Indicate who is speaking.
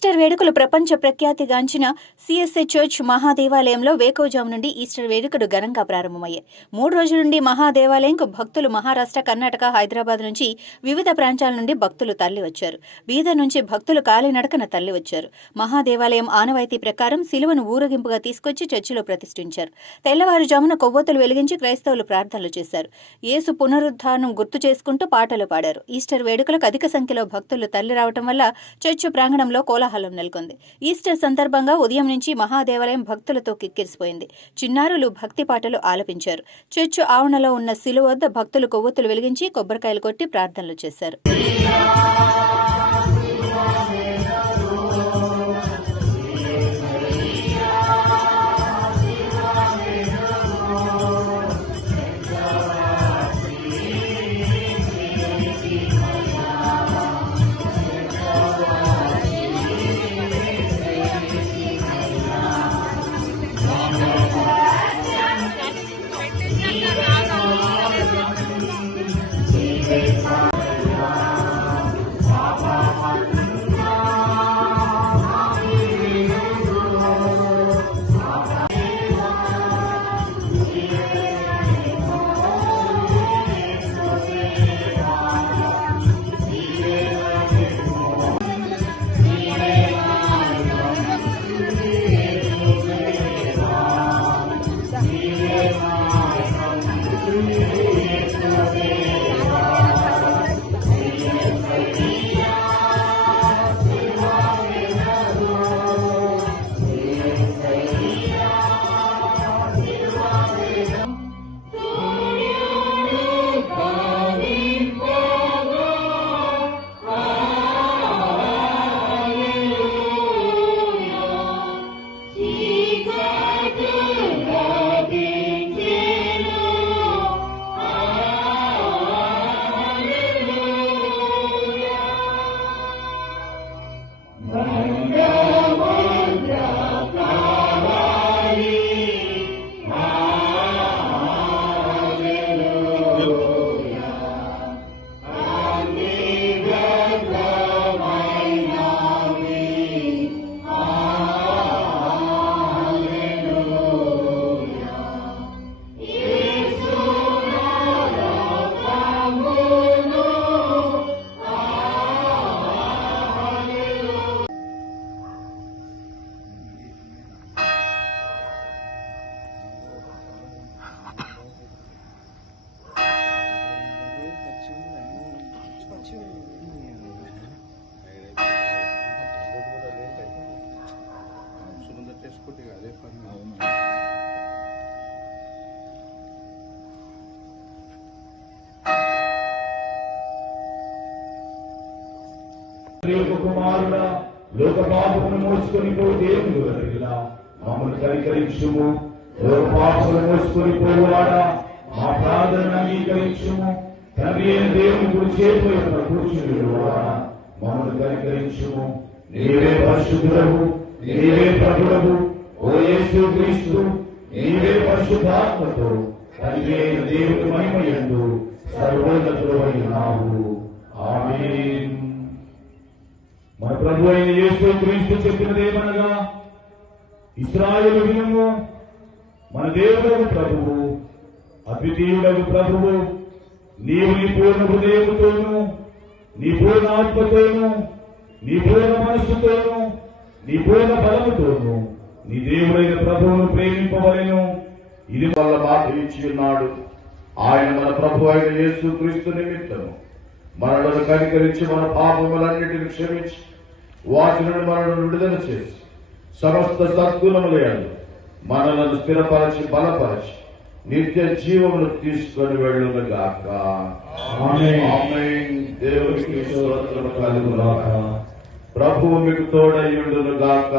Speaker 1: Easter వేడుకలు ప్రపంచ ప్రఖ్యాతిగాంచిన CSA church మహాదేవాలయంలో వేకోజాము నుండి ఈస్టర్ వేడుకలు ఘనంగా ప్రారంభమయ్యాయి. మూడు రోజుల నుండి మహాదేవాలయంకు భక్తులు మహారాష్ట్ర కర్ణాటక హైదరాబాద్ నుంచి వివిధ ప్రాంతాల నుండి భక్తులు తరలి వచ్చారు బీదర్ నుంచి భక్తులు కాలినడకన తరలి వచ్చారు మహాదేవాలయం ఆనవాయితీ ప్రకారం శిలువను ఊరగింపుగా తీసుకొచ్చి చర్చిలో ప్రతిష్ఠించారు. తెల్లవారుజామున కొవ్వొత్తులు వెలిగించి క్రైస్తవులు ప్రార్థనలు చేశారు. యేసు పునరుద్ధానం గుర్తు చేసుకుంటూ పాటలు పాడారు. ఈస్టర్ వేడుకలకు అధిక సంఖ్యలో భక్తులు తరలి రావటం వల్ల చర్చ్ ప్రాంగణంలో కోలాహలం నెలకొంది. ఈస్టర్ సందర్భంగా ఉదయం నుంచి మహాదేవాలయం భక్తులతో కిక్కిరిసిపోయింది. చిన్నారులు భక్తి పాటలు ఆలపించారు. చర్చ్ ఆవరణలో ఉన్న శిలువ వద్ద భక్తులు కొవ్వొత్తులు వెలిగించి కొబ్బరికాయలు కొట్టి ప్రార్థనలు చేశారు.
Speaker 2: యొక్క కుమారుడా లోక పాపమును మోసుకొని పో దేవుడు అడిగిలా మమ్మల్ని కనికరించుము. లోక పాపమును మోసుకొని పోవాడా మా ప్రార్థన అంగీకరించుము. తండ్రి అయిన దేవుని గురి చేతులు కూర్చుని మమ్మల్ని కనికరించుము. నీవే పరిశుద్ధుడవు నీవే ప్రభుడవు. ఓ యేసు క్రీస్తు నీవే పరిశుద్ధాత్మతో తండ్రి అయిన దేవుని మహిమయందు సర్వోన్నతుడు అయినావు ఆమేన్. మన ప్రభు అయిన యేసు క్రీస్తు చెప్పినదేమనగా ఇస్రాయేలు వినుము మన దేవుడు ప్రభువు అద్వితీయుడకు ప్రభువు నీవు నీ పూర్ణ హృదయముతోను నీ పూర్ణ ఆత్మతోను నీ పూర్ణ మనస్సుతోను నీ పూర్ణ బలముతోను నీ దేవుడైన ప్రభువును ప్రేమింపవలెను. ఇది వల్ల మాట ఇచ్చి ఉన్నాడు. ఆయన మన ప్రభు అయిన యేసు క్రీస్తు నిమిత్తము. మనలను కనికరించి మన పాపములన్నిటిని క్షమించి వాటి నుండి మనలను విడుదల చేసి సమస్త సద్గుణములయాలు మనలను స్థిరపరచి బలపరచి నిత్య జీవమును తీసుకొని వెళ్ళును గాక ప్రభువు మీకు
Speaker 3: తోడయ్యుండును గాక.